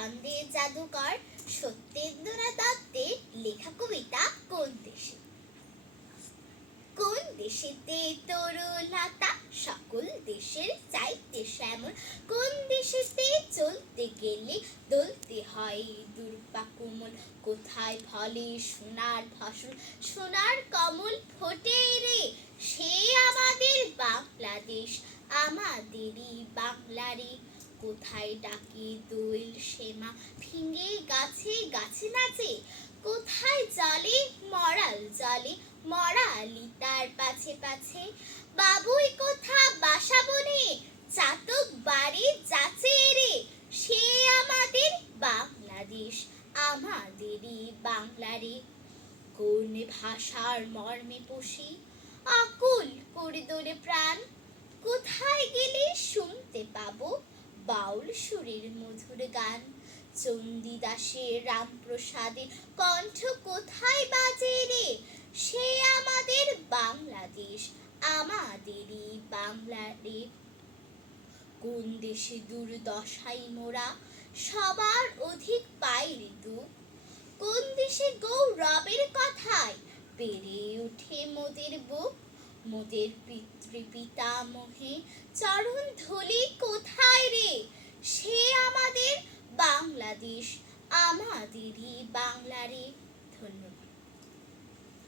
ছন্দে জাদুকর সত্যেন্দ্রনাথ দত্তের লেখা কবিতা কোন দেশে। কোন দেশেতে তরুলতা সকল দেশের চাইতে শ্যামল, কোন দেশেতে চলতে গেলে দলতে হয় দুর্বা কোমল, কোথায় ফলে সোনার ফসল সোনার কমল ফোটে রে, সে আমাদের বাংলাদেশ আমাদেরই বাংলারে, কোথায় ডাকে দোয়েল শ্যামা ফিঙে গাছে গাছে নাচে, কোথায় জলে মরাল জলে মরালি তার পাছে পাছে, বাবুই কোথা বাসা বনে চাতক বাড়ি যাচে রে, সে আমাদের বাংলাদেশ আমাদেরই বাংলারে, কোন ভাষার মর্মে পশি আকুল করে দোলে প্রাণ, কোথায় গেলে শুনতে পাবো বাউল সুরের মধুর গান, চণ্ডীদাসের রামপ্রসাদের কণ্ঠ কোথায় বাজে রে, সে আমাদের বাংলাদেশ আমাদেরই বাংলারে, কোন দেশে দুর্দশাই মোরা সবার অধিক পাই রে দুঃখ, কোন দেশে গৌরবের কথায় পেরে ওঠে মোদের বুক, মোদের পিতৃপিতামহে চরণ ধুলি কোথায় রে, সে আমাদের বাংলাদেশ আমাদেরই বাংলারে। ধন্যবাদ।